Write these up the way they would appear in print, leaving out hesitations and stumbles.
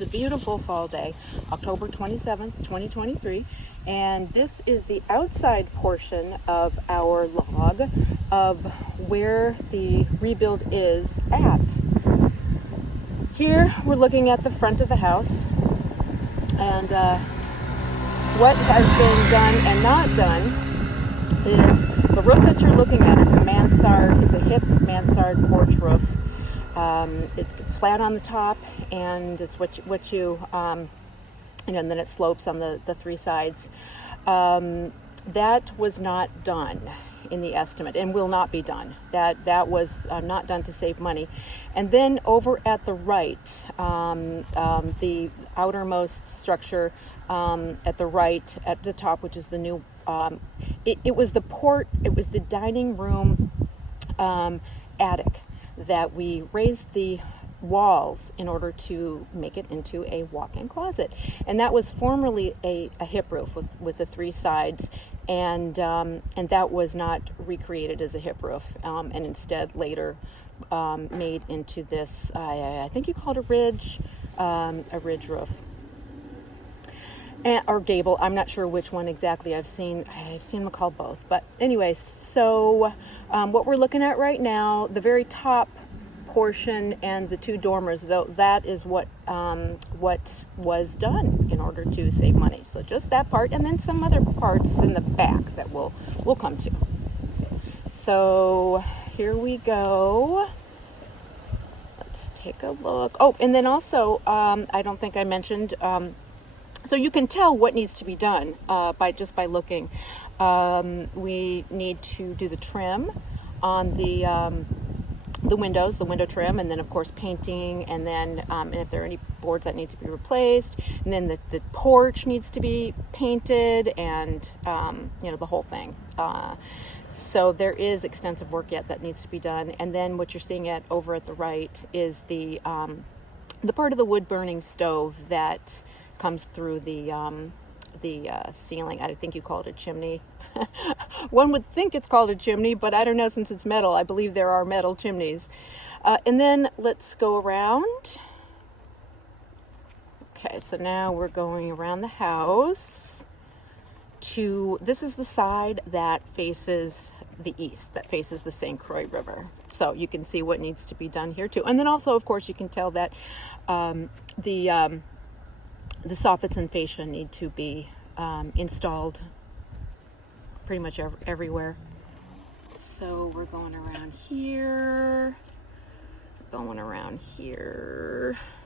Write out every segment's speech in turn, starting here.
It's a beautiful fall day, October 27th, 2023, and this is the outside portion of our log of where the rebuild is at. Here we're looking at the front of the house, and what has been done and not done is the roof that you're looking at. It's a mansard, it's a hip mansard porch roof. It's flat on the top, and it's and then it slopes on the three sides. That was not done in the estimate and will not be done. That was not done to save money. And then over at the right, the outermost structure at the right, at the top, which is the new, it was the dining room attic that we raised the walls in order to make it into a walk-in closet, and that was formerly a hip roof with the three sides, and that was not recreated as a hip roof, and instead later made into this, I think you called a ridge roof. Or gable. I'm not sure which one exactly. I've seen them called both. But anyway, so what we're looking at right now, the very top portion and the two dormers, though, that is what was done in order to save money. So just that part, and then some other parts in the back that we'll come to. So here we go. Let's take a look. Oh, and then also, I don't think I mentioned. So you can tell what needs to be done by looking. We need to do the trim on the windows, the window trim, and then of course painting, and then and if there are any boards that need to be replaced, and then the porch needs to be painted, and the whole thing. So there is extensive work yet that needs to be done. And then what you're seeing over at the right is the part of the wood burning stove that comes through the ceiling. I think you call it a chimney. One would think it's called a chimney, but I don't know, since it's metal. I believe there are metal chimneys. And then let's go around. Okay, so now we're going around the house this is the side that faces the east, that faces the St. Croix River. So you can see what needs to be done here too. And then also, of course, you can tell that the soffits and fascia need to be installed pretty much everywhere. So we're going around here,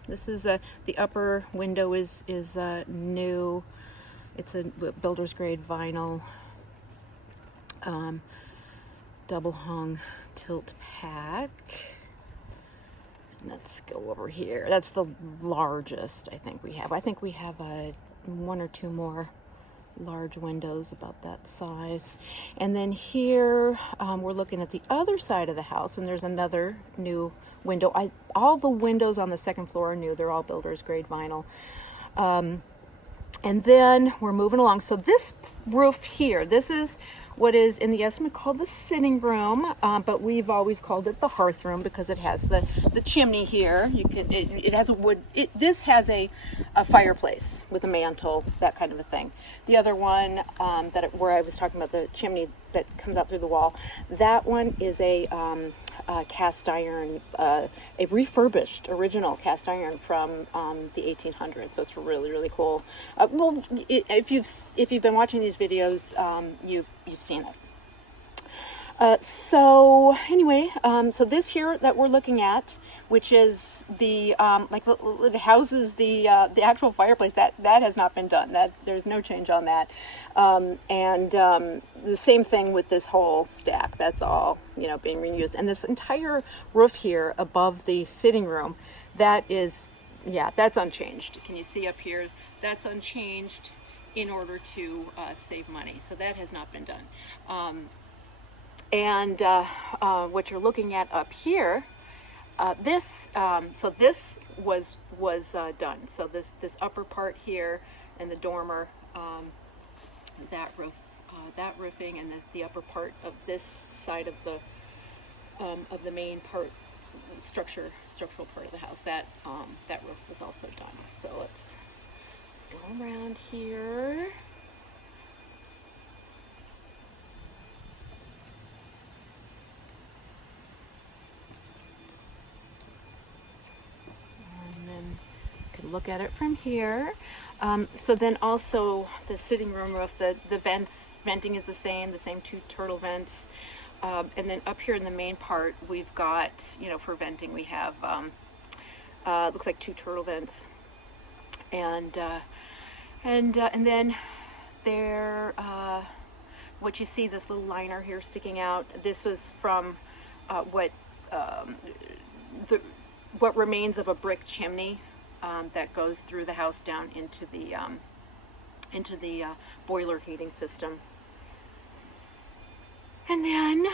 This is the upper window is new. It's a builder's grade vinyl, double hung tilt pack. Let's go over here. That's the largest I think we have. I think we have one or two more large windows about that size. And then here we're looking at the other side of the house, and there's another new window. All the windows on the second floor are new. They're all builder's grade vinyl. And then we're moving along. So this roof here, this is what is in the estimate called the sitting room, but we've always called it the hearth room because it has the chimney here. It has a wood. This has a fireplace with a mantle, that kind of a thing. The other one where I was talking about the chimney that comes out through the wall, that one is a cast iron, a refurbished original cast iron from the 1800s. So it's really, really cool. If you've been watching these videos, you've seen it. So anyway, so this here that we're looking at, which is the it houses the actual fireplace, that has not been done. That there's no change on that. And the same thing with this whole stack. That's all being reused. And this entire roof here above the sitting room, that's unchanged. Can you see up here? That's unchanged in order to save money. So that has not been done. And what you're looking at up here, this was done. So this upper part here and the dormer, that roofing, and the upper part of this side of the main part structural part of the house. That that roof was also done. So let's go around here. And then you can look at it from here. So then also the sitting room roof, the venting is the same 2 turtle vents. And then up here in the main part, we've got, you know, for venting, we have, looks like 2 turtle vents. And then there, what you see, this little liner here sticking out, this was from what remains of a brick chimney that goes through the house down into the boiler heating system. And then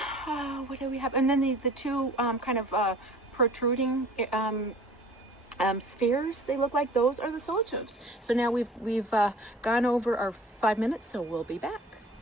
what do we have? And then the 2 kind of protruding spheres, they look like those are the solar tubes. So now we've gone over our 5 minutes, so we'll be back.